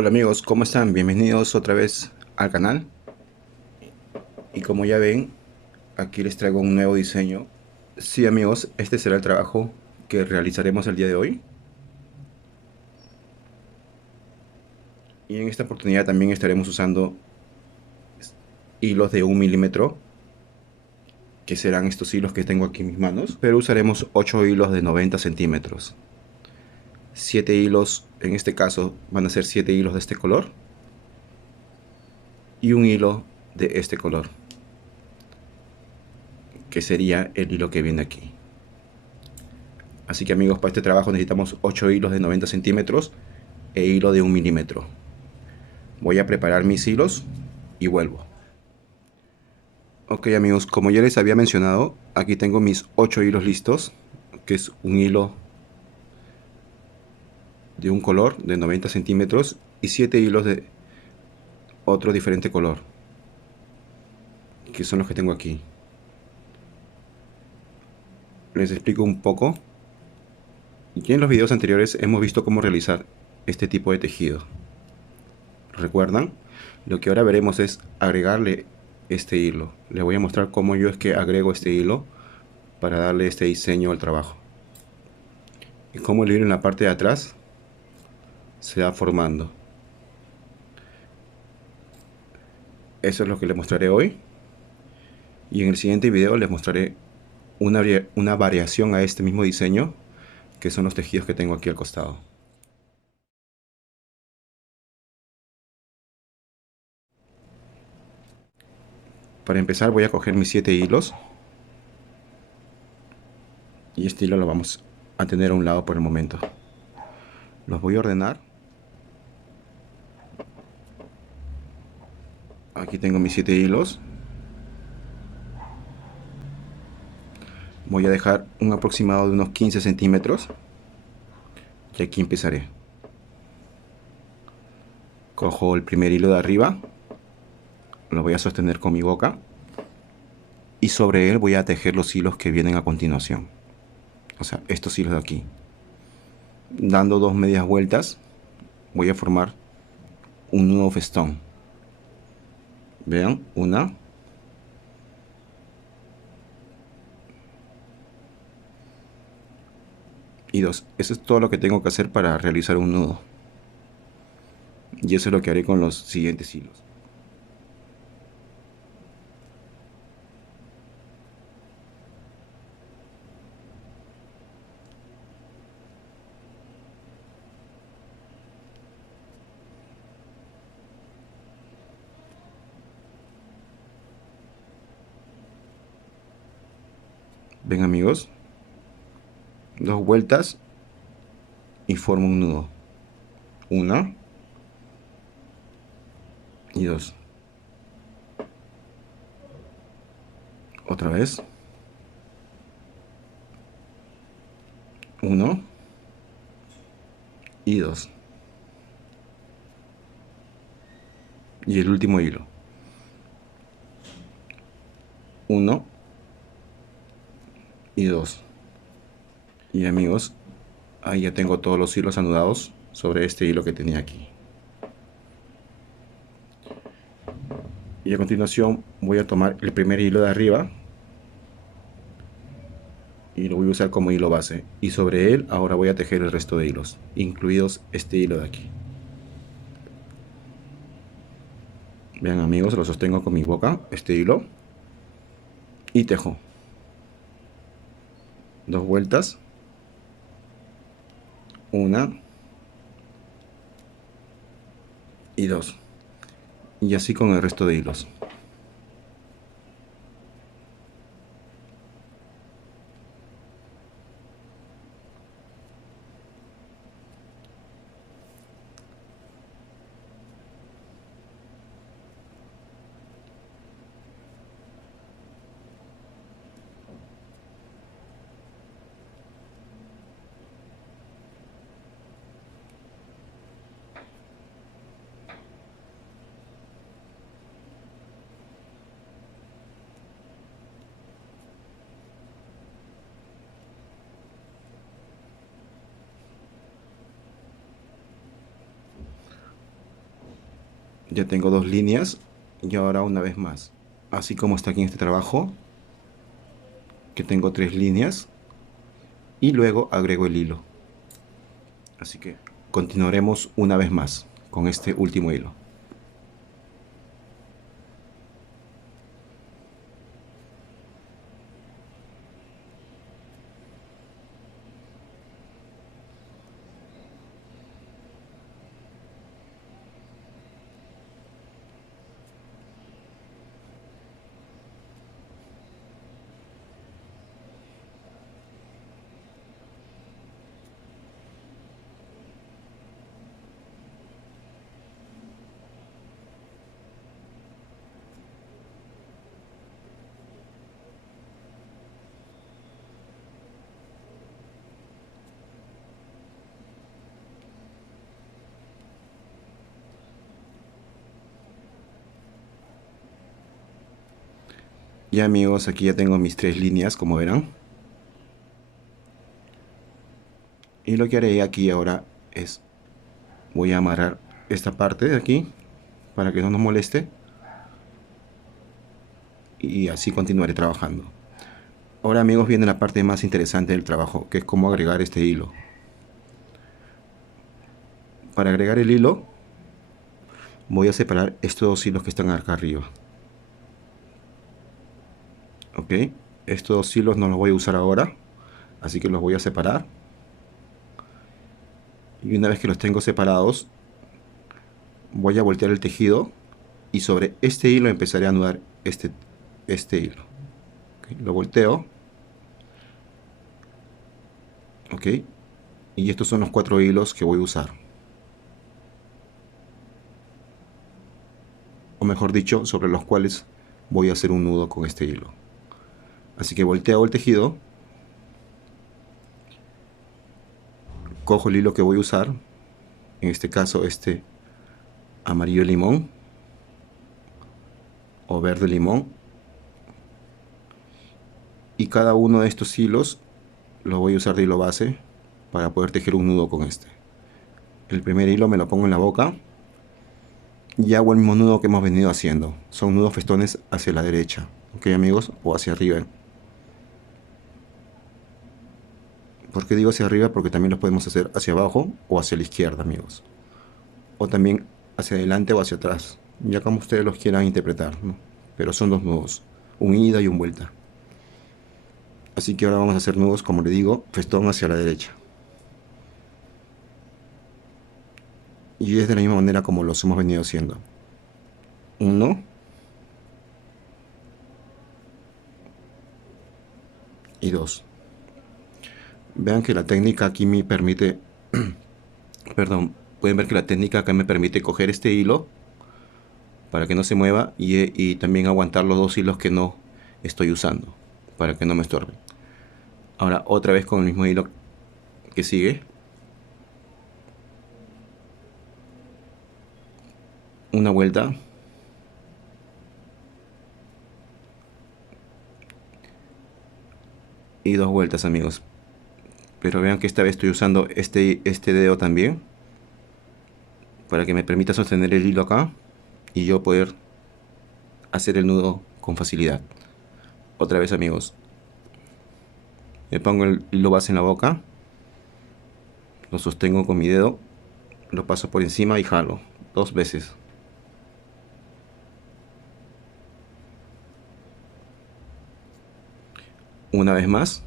Hola amigos, ¿cómo están? Bienvenidos otra vez al canal. Y como ya ven, aquí les traigo un nuevo diseño. Sí amigos, este será el trabajo que realizaremos el día de hoy. Y en esta oportunidad también estaremos usando hilos de 1 milímetro, que serán estos hilos que tengo aquí en mis manos. Pero usaremos 8 hilos de 90 centímetros. 7 hilos, en este caso van a ser 7 hilos de este color. Y un hilo de este color, que sería el hilo que viene aquí. Así que amigos, para este trabajo necesitamos 8 hilos de 90 centímetros e hilo de 1 milímetro. Voy a preparar mis hilos y vuelvo. Ok amigos, como ya les había mencionado, aquí tengo mis 8 hilos listos, que es un hilo de un color de 90 centímetros y 7 hilos de otro diferente color, que son los que tengo aquí. Les explico un poco. Y en los videos anteriores hemos visto cómo realizar este tipo de tejido. ¿Recuerdan? Lo que ahora veremos es agregarle este hilo. Les voy a mostrar cómo yo es que agrego este hilo para darle este diseño al trabajo. Y cómo el hilo en la parte de atrás se va formando. Eso es lo que les mostraré hoy. Y en el siguiente video les mostraré una variación a este mismo diseño, que son los tejidos que tengo aquí al costado. Para empezar voy a coger mis 7 hilos. Y este hilo lo vamos a tener a un lado por el momento. Los voy a ordenar. Aquí tengo mis 7 hilos. Voy a dejar un aproximado de unos 15 centímetros. Y aquí empezaré. Cojo el primer hilo de arriba. Lo voy a sostener con mi boca. Y sobre él voy a tejer los hilos que vienen a continuación. O sea, estos hilos de aquí. Dando dos medias vueltas, voy a formar un nudo festón. Vean, una. Y dos. Eso es todo lo que tengo que hacer para realizar un nudo. Y eso es lo que haré con los siguientes hilos. Ven amigos, dos vueltas y formo un nudo. Una y dos. Otra vez. Uno y dos. Y el último hilo. Uno y dos. Y amigos, ahí ya tengo todos los hilos anudados sobre este hilo que tenía aquí. Y a continuación voy a tomar el primer hilo de arriba y lo voy a usar como hilo base, y sobre él ahora voy a tejer el resto de hilos, incluidos este hilo de aquí. Vean amigos, lo sostengo con mi boca, este hilo, y tejo dos vueltas, una y dos, y así con el resto de hilos. Ya tengo 2 líneas y ahora una vez más, así como está aquí en este trabajo, que tengo 3 líneas, y luego agrego el hilo. Así que continuaremos una vez más con este último hilo. Ya amigos, aquí ya tengo mis 3 líneas, como verán. Y lo que haré aquí ahora es, voy a amarrar esta parte de aquí para que no nos moleste. Y así continuaré trabajando. Ahora amigos viene la parte más interesante del trabajo, que es cómo agregar este hilo. Para agregar el hilo, voy a separar estos 2 hilos que están acá arriba. Ok, estos 2 hilos no los voy a usar ahora, así que los voy a separar. Y una vez que los tengo separados, voy a voltear el tejido y sobre este hilo empezaré a anudar este hilo. Okay, lo volteo. Ok, y estos son los 4 hilos que voy a usar. O mejor dicho, sobre los cuales voy a hacer un nudo con este hilo. Así que volteo el tejido, cojo el hilo que voy a usar, en este caso este amarillo limón o verde limón, y cada uno de estos hilos lo voy a usar de hilo base para poder tejer un nudo con este. El primer hilo me lo pongo en la boca y hago el mismo nudo que hemos venido haciendo. Son nudos festones hacia la derecha, ok amigos, o hacia arriba. ¿Por qué digo hacia arriba? Porque también los podemos hacer hacia abajo o hacia la izquierda, amigos. O también hacia adelante o hacia atrás, ya como ustedes los quieran interpretar, ¿no? Pero son 2 nudos, un ida y un vuelta. Así que ahora vamos a hacer nudos, como le digo, festón hacia la derecha. Y es de la misma manera como los hemos venido haciendo. 1 y 2. Vean que la técnica aquí me permite, perdón, pueden ver que la técnica acá me permite coger este hilo para que no se mueva y también aguantar los 2 hilos que no estoy usando para que no me estorben. Ahora otra vez con el mismo hilo que sigue, una vuelta y 2 vueltas, amigos. Pero vean que esta vez estoy usando este dedo también para que me permita sostener el hilo acá y yo poder hacer el nudo con facilidad. Otra vez, amigos, me pongo el hilo base en la boca, lo sostengo con mi dedo, lo paso por encima y jalo 2 veces. Una vez más.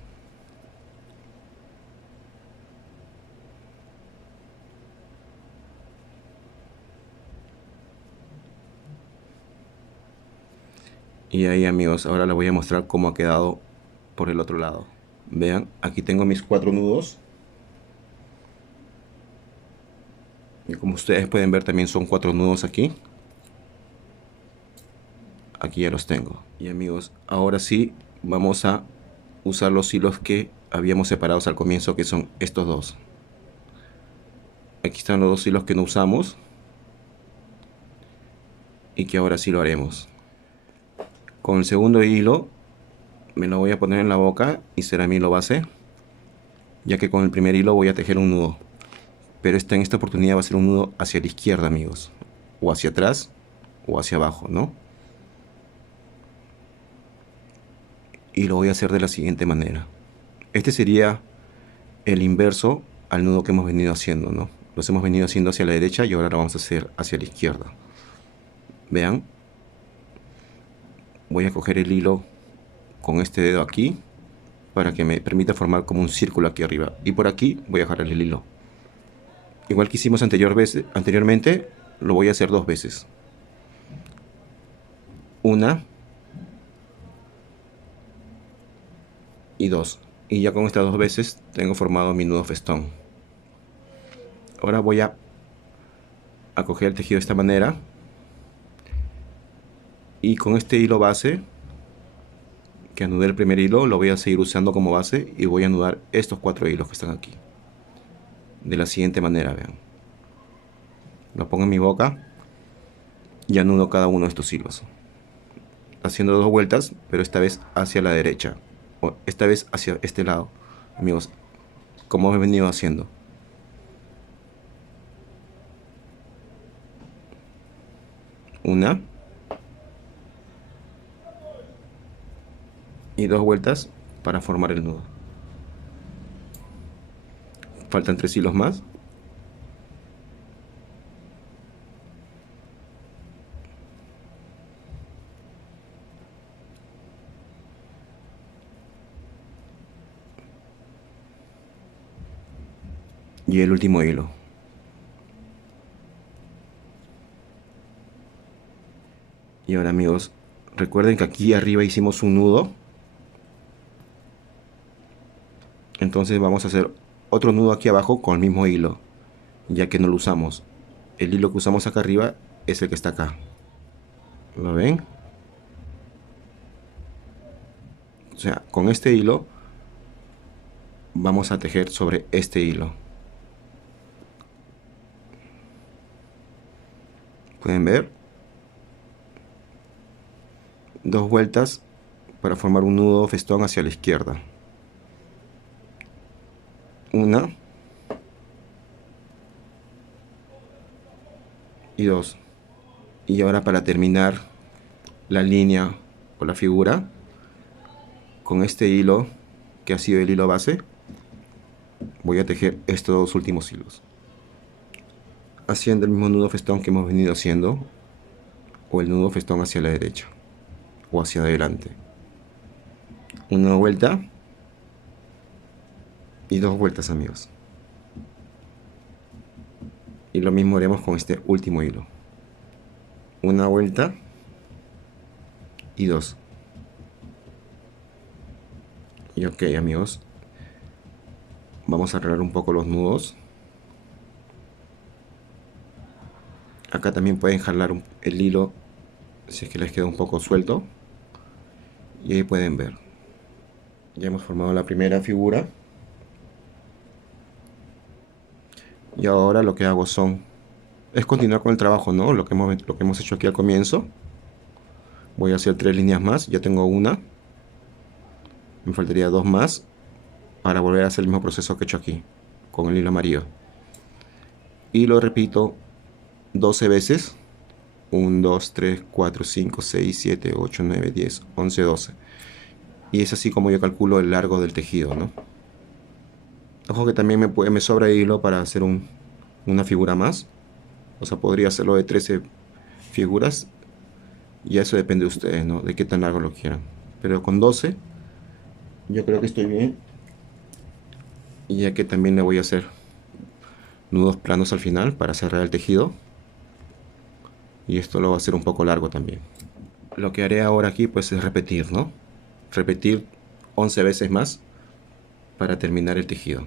Y ahí, amigos, ahora les voy a mostrar cómo ha quedado por el otro lado. Vean, aquí tengo mis 4 nudos. Y como ustedes pueden ver, también son 4 nudos aquí. Aquí ya los tengo. Y amigos, ahora sí vamos a usar los hilos que habíamos separados al comienzo, que son estos 2. Aquí están los 2 hilos que no usamos y que ahora sí lo haremos. Con el segundo hilo me lo voy a poner en la boca y será mi hilo base, ya que con el primer hilo voy a tejer un nudo, pero en esta oportunidad va a ser un nudo hacia la izquierda, amigos, o hacia atrás, o hacia abajo, ¿no? Y lo voy a hacer de la siguiente manera. Este sería el inverso al nudo que hemos venido haciendo, ¿no? Los hemos venido haciendo hacia la derecha y ahora lo vamos a hacer hacia la izquierda. Vean, voy a coger el hilo con este dedo aquí para que me permita formar como un círculo aquí arriba. Y por aquí voy a jalar el hilo. Igual que hicimos anteriormente, lo voy a hacer 2 veces. Una y 2. Y ya con estas 2 veces tengo formado mi nudo festón. Ahora voy a coger el tejido de esta manera. Y con este hilo base, que anudé el primer hilo, lo voy a seguir usando como base y voy a anudar estos 4 hilos que están aquí. De la siguiente manera, vean. Lo pongo en mi boca y anudo cada uno de estos hilos. Haciendo 2 vueltas, pero esta vez hacia la derecha. O esta vez hacia este lado, amigos, como he venido haciendo. Una. Y 2 vueltas para formar el nudo. Faltan 3 hilos más. Y el último hilo. Y ahora, amigos, recuerden que aquí arriba hicimos un nudo. Entonces vamos a hacer otro nudo aquí abajo con el mismo hilo, ya que no lo usamos. El hilo que usamos acá arriba es el que está acá. ¿Lo ven? O sea, con este hilo vamos a tejer sobre este hilo. ¿Pueden ver? 2 vueltas para formar un nudo festón hacia la izquierda. Una. Y 2. Y ahora, para terminar la línea o la figura, con este hilo que ha sido el hilo base, voy a tejer estos 2 últimos hilos, haciendo el mismo nudo festón que hemos venido haciendo, o el nudo festón hacia la derecha o hacia adelante. Una vuelta y 2 vueltas, amigos. Y lo mismo haremos con este último hilo. Una vuelta y 2. Y ok, amigos, vamos a arreglar un poco los nudos. Acá también pueden jalar el hilo si es que les queda un poco suelto. Y ahí pueden ver. Ya hemos formado la primera figura. Y ahora lo que hago es continuar con el trabajo, ¿no? Lo que hemos hecho aquí al comienzo. Voy a hacer 3 líneas más. Ya tengo una. Me faltaría 2 más para volver a hacer el mismo proceso que he hecho aquí con el hilo amarillo. Y lo repito 12 veces. 1, 2, 3, 4, 5, 6, 7, 8, 9, 10, 11, 12. Y es así como yo calculo el largo del tejido, ¿no? Ojo que también me sobra hilo para hacer una figura más. O sea, podría hacerlo de 13 figuras. Y eso depende de ustedes, ¿no? De qué tan largo lo quieran. Pero con 12 yo creo que estoy bien. Y ya que también le voy a hacer nudos planos al final para cerrar el tejido. Y esto lo va a hacer un poco largo también. Lo que haré ahora aquí pues es repetir, ¿no? Repetir 11 veces más para terminar el tejido.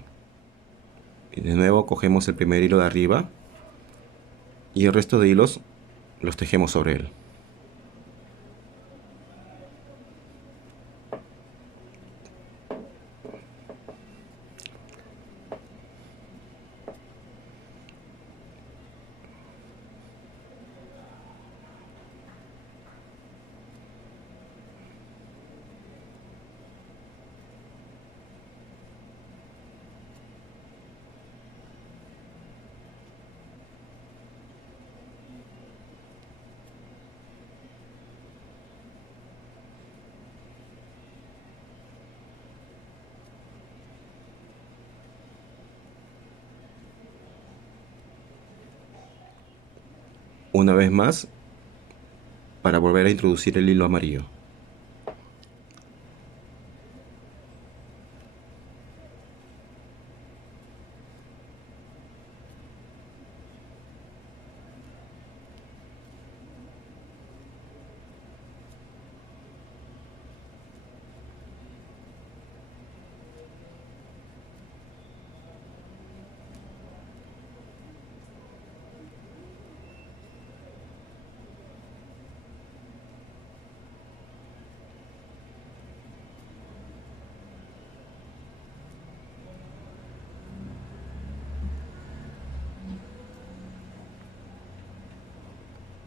Y de nuevo cogemos el primer hilo de arriba y el resto de hilos los tejemos sobre él. una vez más para volver a introducir el hilo amarillo.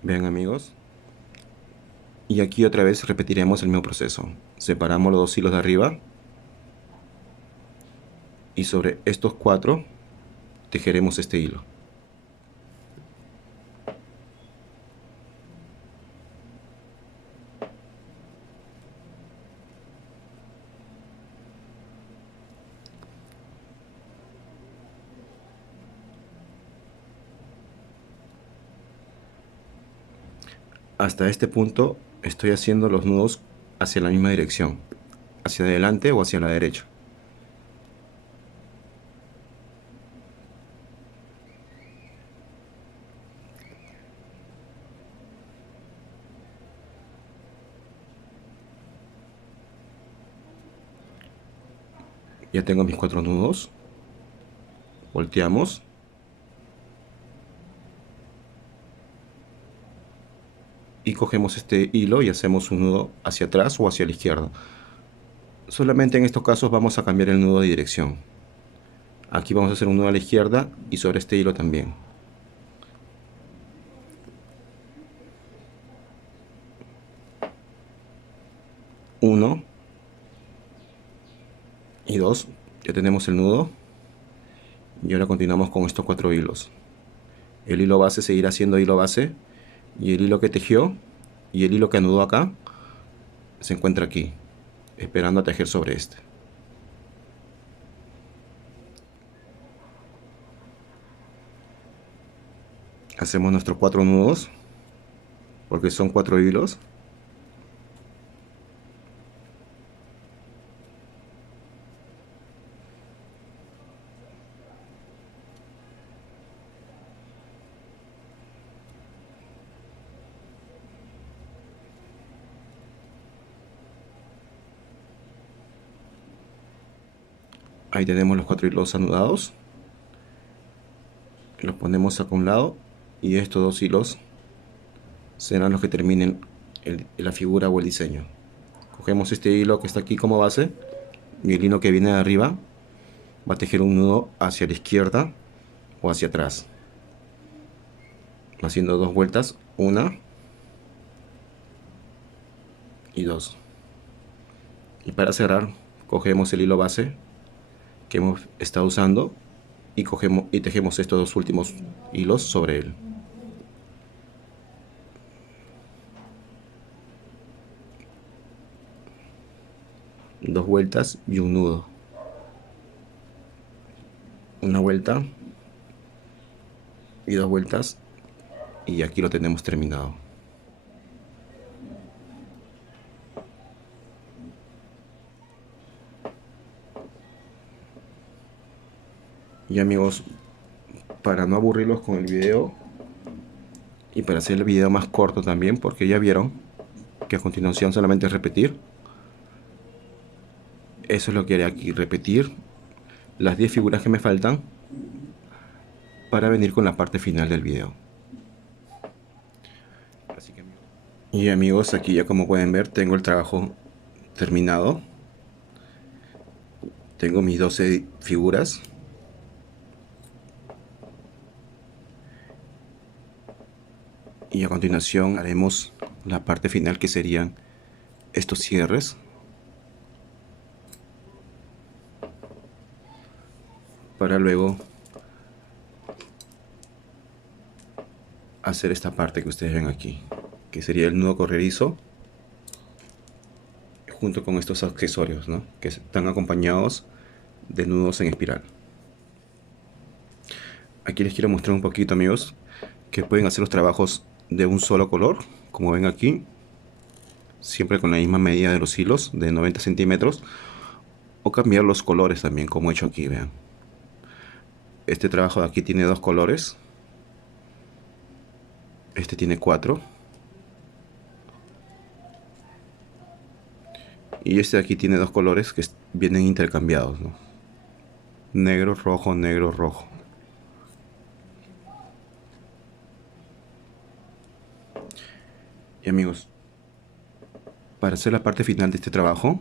Vean amigos, y aquí otra vez repetiremos el mismo proceso. Separamos los dos hilos de arriba y sobre estos 4 tejeremos este hilo. Hasta este punto estoy haciendo los nudos hacia la misma dirección, hacia adelante o hacia la derecha. Ya tengo mis 4 nudos. Volteamos. Y cogemos este hilo y hacemos un nudo hacia atrás o hacia la izquierda. Solamente en estos casos vamos a cambiar el nudo de dirección. Aquí vamos a hacer un nudo a la izquierda y sobre este hilo también. Uno y 2, ya tenemos el nudo. Y ahora continuamos con estos 4 hilos. El hilo base seguirá siendo hilo base, y el hilo que tejió y el hilo que anudó acá se encuentra aquí, esperando a tejer sobre este. Hacemos nuestros 4 nudos, porque son 4 hilos. Ahí tenemos los 4 hilos anudados. Los ponemos acá a un lado y estos 2 hilos serán los que terminen la figura o el diseño. Cogemos este hilo que está aquí como base y el hilo que viene de arriba va a tejer un nudo hacia la izquierda o hacia atrás, haciendo 2 vueltas, 1 y 2. Y para cerrar cogemos el hilo base que hemos estado usando y cogemos y tejemos estos 2 últimos hilos sobre él. Dos vueltas y un nudo. Una vuelta y 2 vueltas, y aquí lo tenemos terminado. Y amigos, para no aburrirlos con el video y para hacer el video más corto también, porque ya vieron que a continuación solamente es repetir. Eso es lo que haré aquí, repetir las 10 figuras que me faltan para venir con la parte final del video. Y amigos, aquí ya como pueden ver tengo el trabajo terminado. Tengo mis 12 figuras. Y a continuación haremos la parte final, que serían estos cierres. Para luego hacer esta parte que ustedes ven aquí, que sería el nudo corredizo, junto con estos accesorios, ¿no?, que están acompañados de nudos en espiral. Aquí les quiero mostrar un poquito, amigos, que pueden hacer los trabajos de un solo color, como ven aquí, siempre con la misma medida de los hilos de 90 centímetros, o cambiar los colores también, como he hecho aquí. Vean, este trabajo de aquí tiene dos colores, este tiene cuatro, y este de aquí tiene dos colores que vienen intercambiados, ¿no? Negro, rojo, negro, rojo. Y amigos, para hacer la parte final de este trabajo,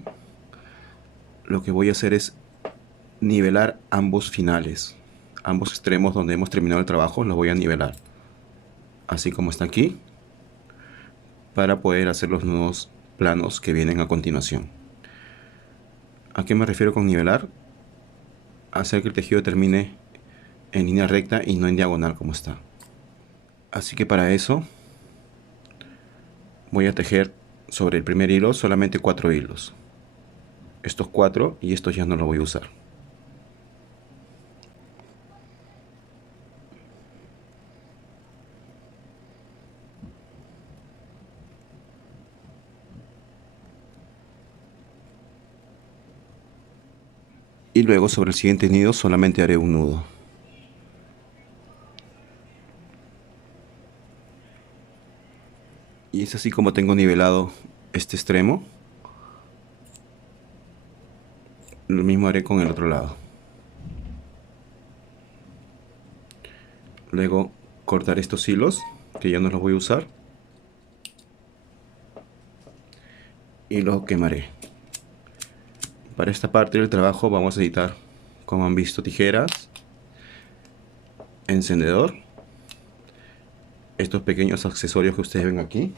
lo que voy a hacer es nivelar ambos finales, ambos extremos donde hemos terminado el trabajo, los voy a nivelar, así como está aquí, para poder hacer los nudos planos que vienen a continuación. ¿A qué me refiero con nivelar? Hacer que el tejido termine en línea recta y no en diagonal como está. Así que para eso voy a tejer sobre el primer hilo solamente 4 hilos. Estos 4 y estos ya no los voy a usar. Y luego sobre el siguiente nido solamente haré un nudo. Y es así como tengo nivelado este extremo. Lo mismo haré con el otro lado. Luego cortaré estos hilos que ya no los voy a usar y los quemaré. Para esta parte del trabajo vamos a necesitar, como han visto, tijeras, encendedor, estos pequeños accesorios que ustedes ven aquí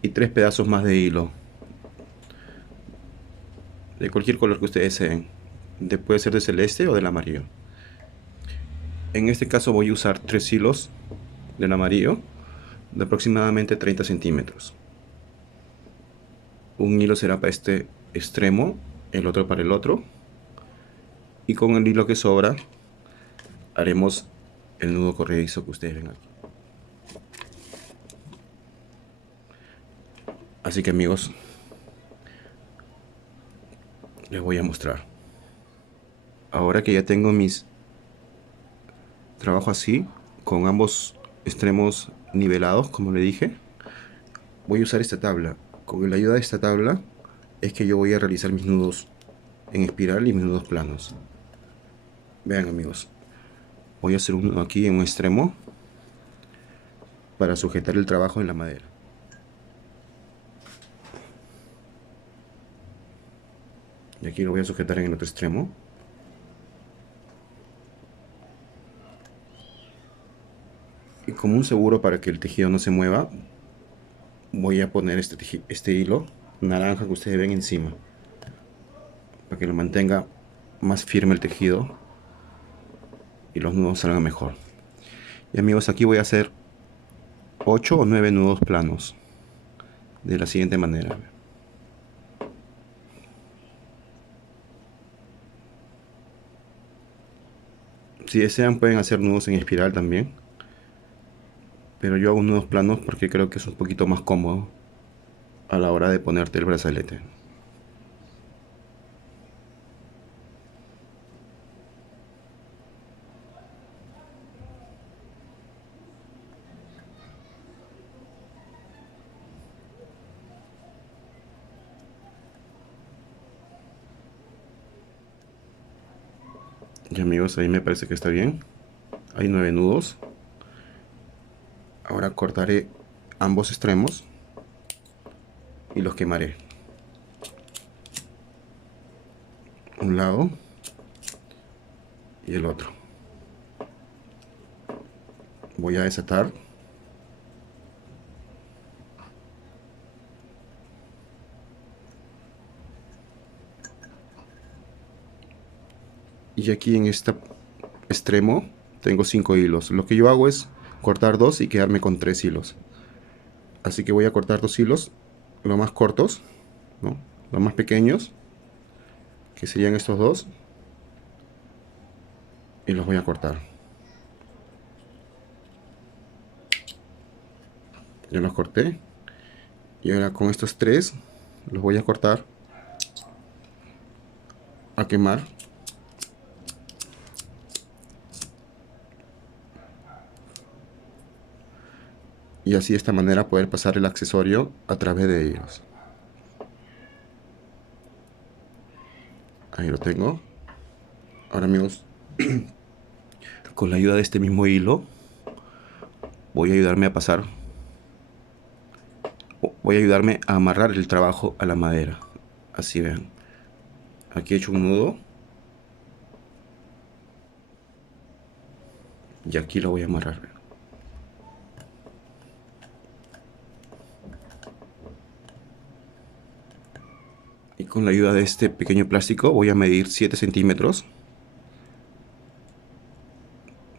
y 3 pedazos más de hilo de cualquier color que ustedes deseen. Puede ser de celeste o del amarillo. En este caso voy a usar 3 hilos del amarillo de aproximadamente 30 centímetros. Un hilo será para este extremo, el otro para el otro, y con el hilo que sobra haremos el nudo corredizo que ustedes ven aquí. Así que amigos, les voy a mostrar. Ahora que ya tengo mis trabajo así, con ambos extremos nivelados, como le dije, voy a usar esta tabla. Con la ayuda de esta tabla es que yo voy a realizar mis nudos en espiral y mis nudos planos. Vean amigos, voy a hacer un nudo aquí en un extremo para sujetar el trabajo en la madera. Y aquí lo voy a sujetar en el otro extremo. Y como un seguro para que el tejido no se mueva, voy a poner este hilo naranja que ustedes ven encima, para que lo mantenga más firme el tejido y los nudos salgan mejor. Y amigos, aquí voy a hacer 8 o 9 nudos planos de la siguiente manera. Si desean pueden hacer nudos en espiral también, pero yo hago nudos planos porque creo que es un poquito más cómodo a la hora de ponerte el brazalete. Y amigos, ahí me parece que está bien. Hay 9 nudos. Ahora cortaré ambos extremos y los quemaré. Un lado y el otro. Voy a desatar. Y aquí en este extremo tengo 5 hilos. Lo que yo hago es cortar 2 y quedarme con 3 hilos. Así que voy a cortar 2 hilos, los más cortos, ¿no? Los más pequeños, que serían estos dos, y los voy a cortar. Ya los corté. Y ahora con estos tres los voy a cortar, a quemar. Y así de esta manera poder pasar el accesorio a través de ellos. Ahí lo tengo. Ahora amigos, con la ayuda de este mismo hilo voy a ayudarme a pasar, voy a ayudarme a amarrar el trabajo a la madera. Así vean, aquí he hecho un nudo y aquí lo voy a amarrar. Y con la ayuda de este pequeño plástico voy a medir 7 centímetros,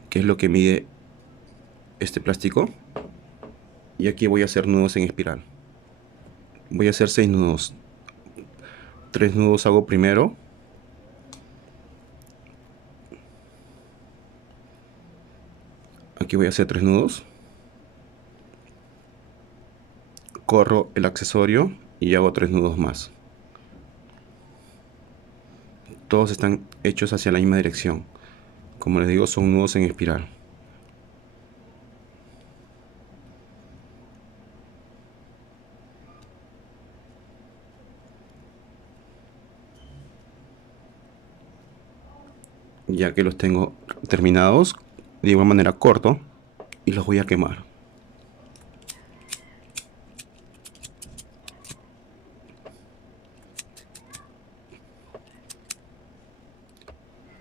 que es lo que mide este plástico. Y aquí voy a hacer nudos en espiral. Voy a hacer 6 nudos. 3 nudos hago primero. Aquí voy a hacer 3 nudos. Corro el accesorio y hago 3 nudos más. Todos están hechos hacia la misma dirección. Como les digo, son nudos en espiral. Ya que los tengo terminados, de igual manera corto y los voy a quemar.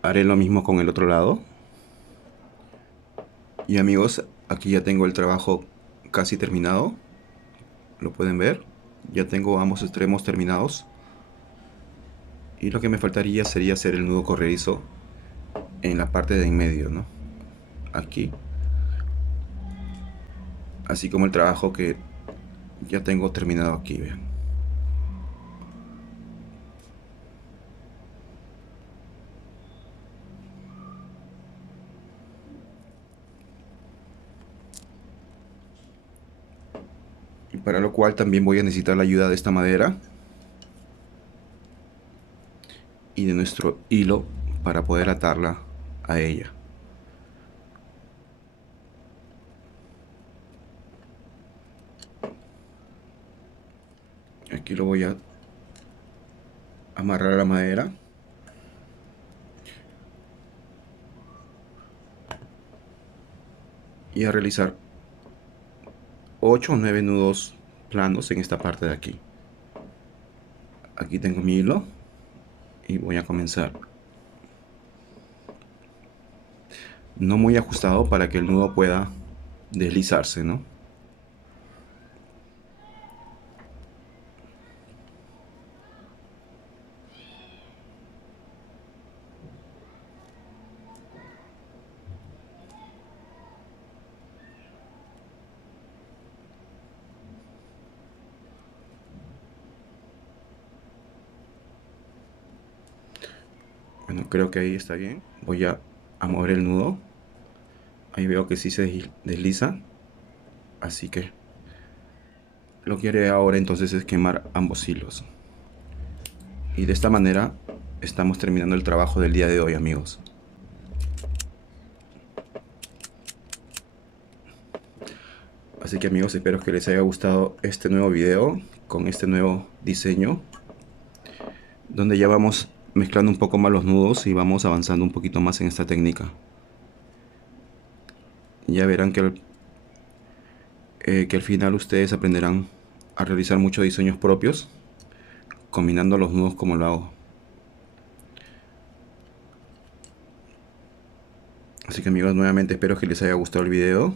Haré lo mismo con el otro lado. Y amigos, aquí ya tengo el trabajo casi terminado. Lo pueden ver. Ya tengo ambos extremos terminados. Y lo que me faltaría sería hacer el nudo corredizo en la parte de en medio, ¿no? Aquí. Así como el trabajo que ya tengo terminado aquí, vean. Y para lo cual también voy a necesitar la ayuda de esta madera y de nuestro hilo para poder atarla a ella. Aquí lo voy a amarrar a la madera. Y a realizar 8 o 9 nudos planos en esta parte de aquí. Aquí tengo mi hilo y voy a comenzar. No muy ajustado para que el nudo pueda deslizarse, ¿no? Bueno, creo que ahí está bien. Voy a mover el nudo. Ahí veo que sí se desliza. Así que lo que haré ahora entonces es quemar ambos hilos. Y de esta manera estamos terminando el trabajo del día de hoy, amigos. Así que amigos, espero que les haya gustado este nuevo video con este nuevo diseño, donde ya vamos mezclando un poco más los nudos y vamos avanzando un poquito más en esta técnica. Ya verán que al final ustedes aprenderán a realizar muchos diseños propios, combinando los nudos como lo hago. Así que amigos, nuevamente espero que les haya gustado el video.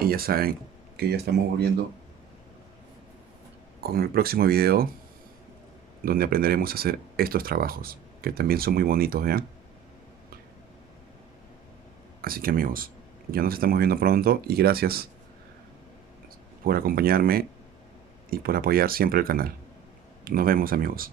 Y ya saben que ya estamos volviendo con el próximo video, donde aprenderemos a hacer estos trabajos, que también son muy bonitos, ¿vean? Así que amigos, ya nos estamos viendo pronto y gracias por acompañarme y por apoyar siempre el canal. Nos vemos amigos.